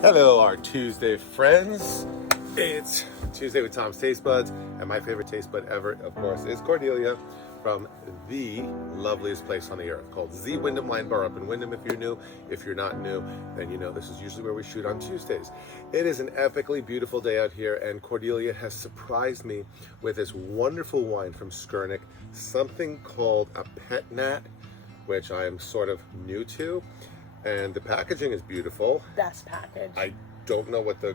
Hello, our Tuesday friends. It's Tuesday with Tom's Taste Buds, and my favorite taste bud ever, of course, is Cordelia from the loveliest place on the earth called Z Wyndham Wine Bar up in Wyndham. If you're new, if you're not new, then you know this is usually where we shoot on Tuesdays. It is an epically beautiful day out here, and Cordelia has surprised me with this wonderful wine from Skurnik, something called a petnat, which I am sort of new to. And the packaging is beautiful. Best package. I don't know what the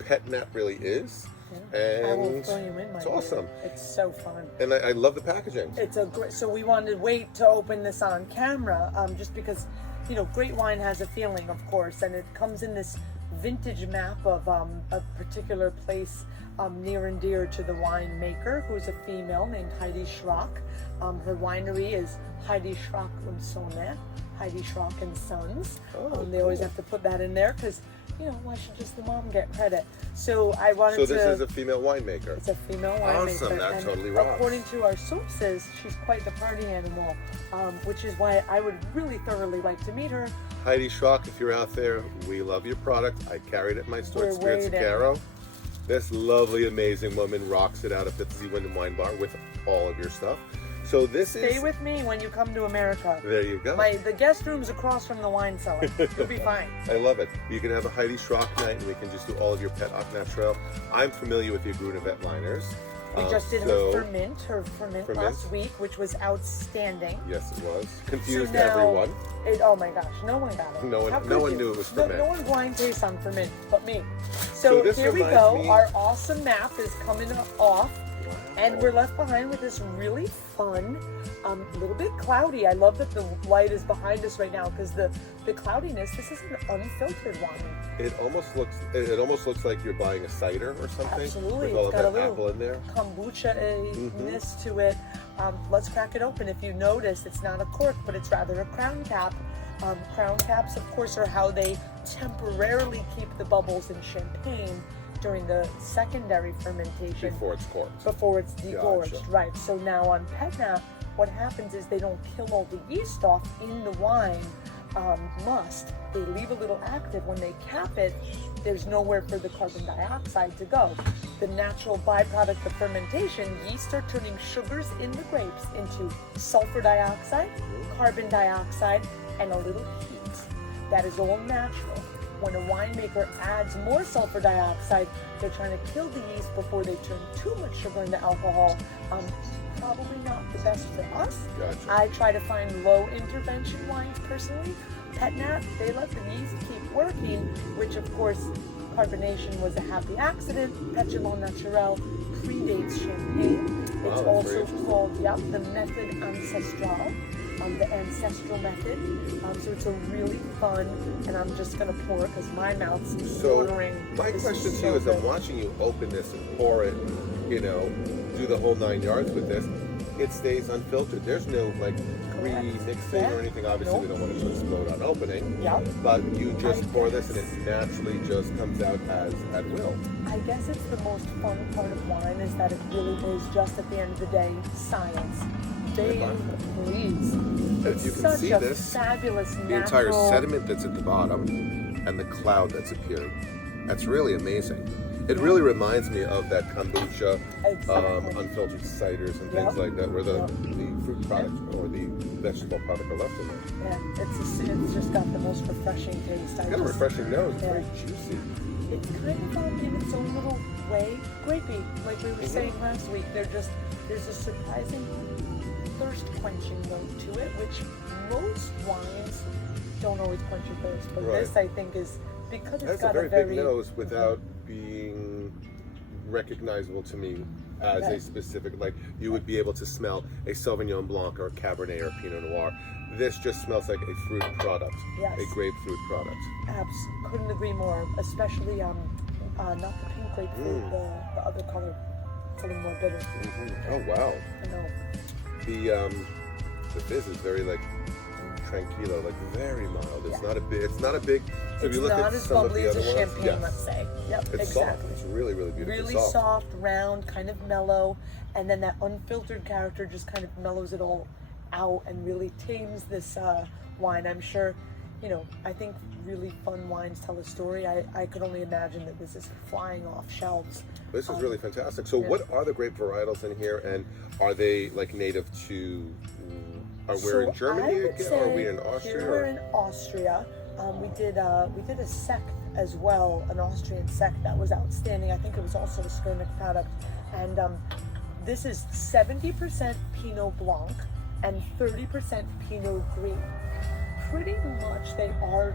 petnat really is. Yeah. And I will throw you in, my it's awesome. It's so fun. And I love the packaging. It's a great. So we wanted to wait to open this on camera, just because, you know, great wine has a feeling, of course, and it comes in this vintage map of a particular place near and dear to the winemaker, who's a female named Heidi Schrock. Her winery is Heidi Schrock und Sonne. Heidi Schrock and Sons. They always have to put that in there because, you know, why should just the mom get credit? So I wanted to... So this is a female winemaker. It's a female winemaker. Awesome, that and totally rocks. according to our sources, she's quite the party animal, which is why I would really thoroughly like to meet her. Heidi Schrock, if you're out there, we love your product. I carry it at my store at Spirits of Cairo. This lovely, amazing woman rocks it out at the Z Wyndham Wine Bar with all of your stuff. So this is... Stay with me when you come to America. There you go. The guest room's across from the wine cellar. You'll be fine. I love it. You can have a Heidi Schrock night, and we can just do all of your pet au naturel. I'm familiar with the Grunevet liners. We just did her ferment last week, which was outstanding. Yes, it was. Confused so now, everyone. Oh my gosh, no one got it. No one knew it was ferment. No one blind tastes on ferment but me. So here we go. Our awesome map is coming off. And we're left behind with this really fun, little bit cloudy. I love that the light is behind us right now because the cloudiness. This is an unfiltered wine. It almost looks like you're buying a cider or something. Absolutely, with all it's got of a that apple little in there. Kombucha-ness to it. Let's crack it open. If you notice, it's not a cork, but it's rather a crown cap. Crown caps, of course, are how they temporarily keep the bubbles in champagne during the secondary fermentation. Before it's corked. Before it's degorged, Gotcha. right. So now on petnat, what happens is they don't kill all the yeast off in the wine must. They leave a little active. When they cap it, there's nowhere for the carbon dioxide to go. The natural byproduct of fermentation, yeast are turning sugars in the grapes into sulfur dioxide, carbon dioxide, and a little heat. That is all natural. When a winemaker adds more sulfur dioxide, they're trying to kill the yeast before they turn too much sugar into alcohol. Probably not the best for us. Gotcha. I try to find low intervention wines personally. Petnat, they let the yeast keep working, which of course, carbonation was a happy accident. Petnat naturel predates champagne. It's also called, the method ancestral. The ancestral method. So it's a really fun, and I'm just gonna pour it because my mouth's watering. My question to you is, I'm watching you open this and pour it, you know, do the whole 9 yards with this. It stays unfiltered. There's no like pre-mixing or anything. Obviously, we don't want it to explode on opening. Yeah. But you just pour this and it naturally just comes out as at will. I guess it's the most fun part of wine is that it really is just at the end of the day science. Please. As you can see, this fabulous the entire sediment that's at the bottom and the cloud that's appearing. That's really amazing. It really reminds me of that kombucha, unfiltered ciders and things like that, where the fruit product or the vegetable product are left in there. Yeah, it's just got the most refreshing taste. It's got a refreshing nose. It's very juicy. It's kind of in its own little way grapey, like we were saying last week. There's a surprising thirst quenching note to it, which most wines don't always quench your thirst, but this I think is because it's got a very big nose without being recognizable to me as a specific, like you would be able to smell a Sauvignon Blanc or a Cabernet or a Pinot Noir. This just smells like a fruit product, a grapefruit product. Couldn't agree more, especially not the pink grapefruit, the other color. It's a little more bitter. Oh wow! I know. The fizz is very like tranquilo, like very mild. It's not a big. It's not a big. So if you look at some of the other ones, champagne, let's say. Yep, it's exactly. soft. It's really, really beautiful. Really soft, round, kind of mellow, and then that unfiltered character just kind of mellows it all out and really tames this wine. I'm sure you know, I think really fun wines tell a story. I could only imagine that this is flying off shelves. This is really fantastic. So what are the grape varietals in here, and are they like native to, are we in Germany again, or are we in Austria? Here we're in Austria. We did a sect as well, an Austrian sect that was outstanding. I think it was also a Skernick product. And this is 70% Pinot Blanc and 30% Pinot Gris. Pretty much they are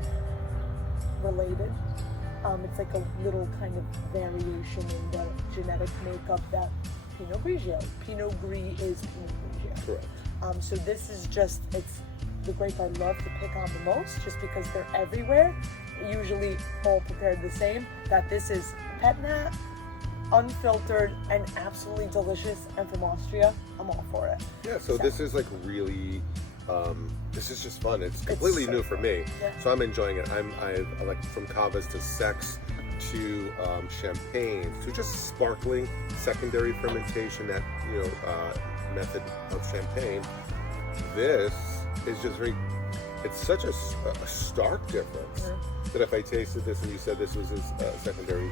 related. It's like a little kind of variation in the genetic makeup that Pinot Grigio. Pinot Gris is Pinot Grigio. Correct. So this is just, it's the grape I love to pick on the most, just because they're everywhere, usually all prepared the same. That this is petnat, unfiltered, and absolutely delicious, and from Austria. I'm all for it. Yeah, so this is like really, this is just fun. It's completely new for me, so I'm enjoying it. I like from cavas to secs to champagne to just sparkling secondary fermentation, that method of champagne. This is just very, it's such a stark difference that if I tasted this and you said this was a secondary,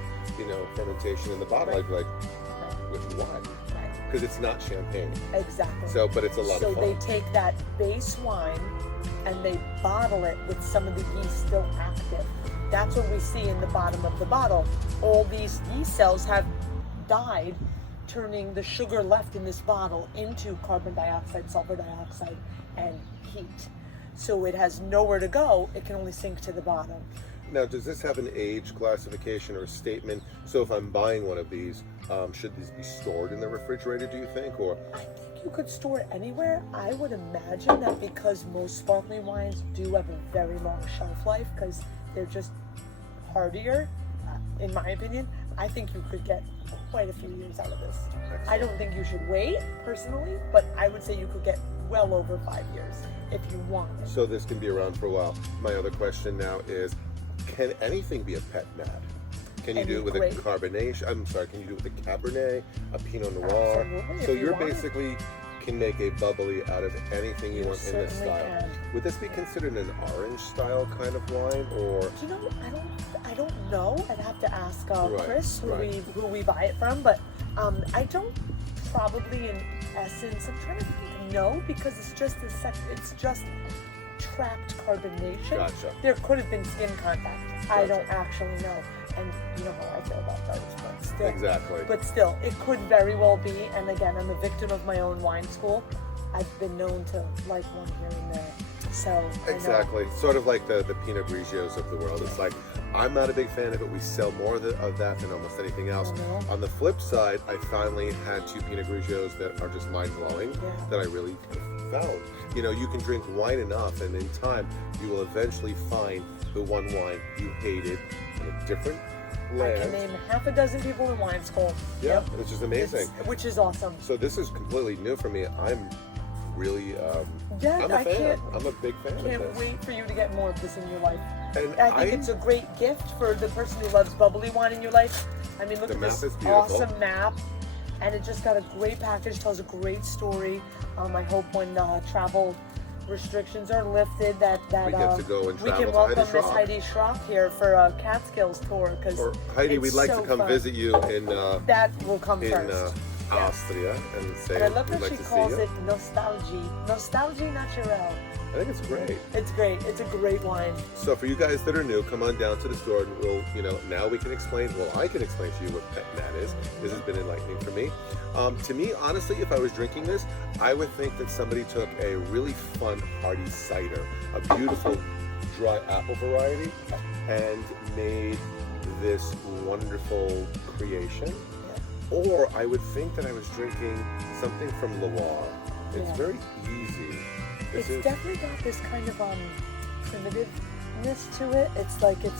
fermentation in the bottle, I'd be like, with what? Because it's not champagne. Exactly. So, but it's a lot of fun. So they take that base wine and they bottle it with some of the yeast still active. That's what we see in the bottom of the bottle. All these yeast cells have died, turning the sugar left in this bottle into carbon dioxide, sulfur dioxide, and heat. So it has nowhere to go. It can only sink to the bottom. Now, does this have an age classification or statement? So if I'm buying one of these, should these be stored in the refrigerator, do you think? Or I think you could store it anywhere. I would imagine that because most sparkling wines do have a very long shelf life because they're just hardier, in my opinion, I think you could get quite a few years out of this. Excellent. I don't think you should wait, personally, but I would say you could get well over 5 years if you want it. So this can be around for a while. My other question now is, can anything be a petnat? Can you do it with a carbonation? I'm sorry, can you do it with a Cabernet, a Pinot Noir? Absolutely, so you're basically can make a bubbly out of anything you want in this style. Can. Would this be considered an orange style kind of wine, or? You know, I don't know. I'd have to ask Chris, who we buy it from, but I don't probably in essence. I'm trying to think. No, because it's just it's just trapped carbonation. Gotcha. There could have been skin contact. Gotcha. I don't actually know. And you know how I feel about those, but still. Exactly. But still, it could very well be. And again, I'm a victim of my own wine school. I've been known to like one here and there. So exactly, sort of like the Pinot Grigios of the world. It's like, I'm not a big fan of it. We sell more of that than almost anything else. On the flip side, I finally had 2 Pinot Grigios that are just mind-blowing, that I really found. You can drink wine enough, and in time, you will eventually find the one wine you hated in a different land. I can name half a dozen people in wine school. Yeah, which is amazing. Which is awesome. So this is completely new for me. I'm really, I'm a fan. I'm a big fan of this. Can't wait for you to get more of this in your life. And I think it's a great gift for the person who loves bubbly wine in your life. I mean, look at this awesome map. And it just got a great package, tells a great story. I hope when travel restrictions are lifted that we get to go and we can welcome Miss Heidi Schrock here for a Catskills tour. Or Heidi, we'd like to come visit you in that will come first. Austria and say, and I love that like she calls it nostalgie naturelle. I think it's great. It's great. It's a great wine. So for you guys that are new, come on down to the store and we'll, now we can explain, I can explain to you what petnat is. This has been enlightening for me. To me, honestly, if I was drinking this, I would think that somebody took a really fun, hearty cider, a beautiful dry apple variety, and made this wonderful creation. Or I would think that I was drinking something from Loire. It's very easy. It's definitely got this kind of primitiveness to it. It's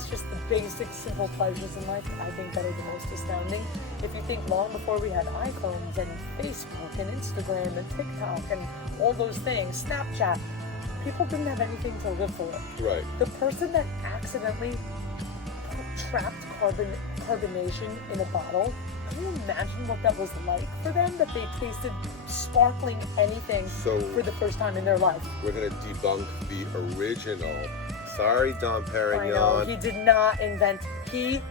just the basic, simple pleasures in life, I think, that are the most astounding. If you think long before we had iPhones and Facebook and Instagram and TikTok and all those things, Snapchat, people didn't have anything to live for. Right. The person that accidentally trapped carbonation in a bottle, can you imagine what that was like for them, that they tasted sparkling anything for the first time in their life? We're going to debunk the original Sorry, Dom I know, Perignon. he did not invent, he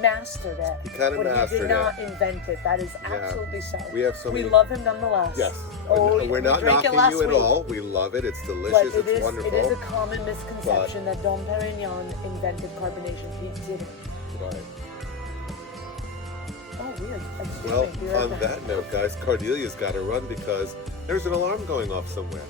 mastered it. He kinda but mastered he did it. not invent it. That is Yeah. absolutely so. We have so We many- love him nonetheless. Yes. Oh, We're we not drank it knocking last you at week. all. We love it. It's But delicious. it It's is, wonderful. it is a common misconception that Dom Perignon invented carbonation. He didn't. Right. Oh, weird. Excuse Well, me. Be right on back. that note, guys, Cordelia's got to run because there's an alarm going off somewhere.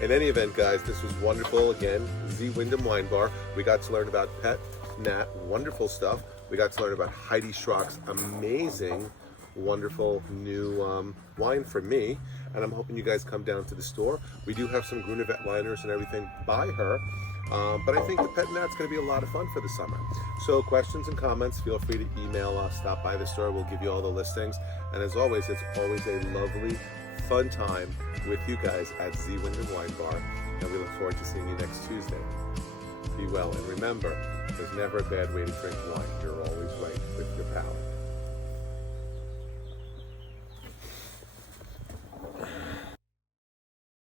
In any event, guys, this was wonderful. Again, Z Wyndham Wine Bar. We got to learn about petnat, wonderful stuff. We got to learn about Heidi Schrock's amazing, wonderful new wine for me. And I'm hoping you guys come down to the store. We do have some Grunevet liners and everything by her. But I think the petnat's going to be a lot of fun for the summer. So questions and comments, feel free to email us, stop by the store. We'll give you all the listings. And as always, it's always a lovely, fun time with you guys at Z Wyndham Wine Bar. And we look forward to seeing you next Tuesday. Be well. And remember, there's never a bad way to drink wine. You're always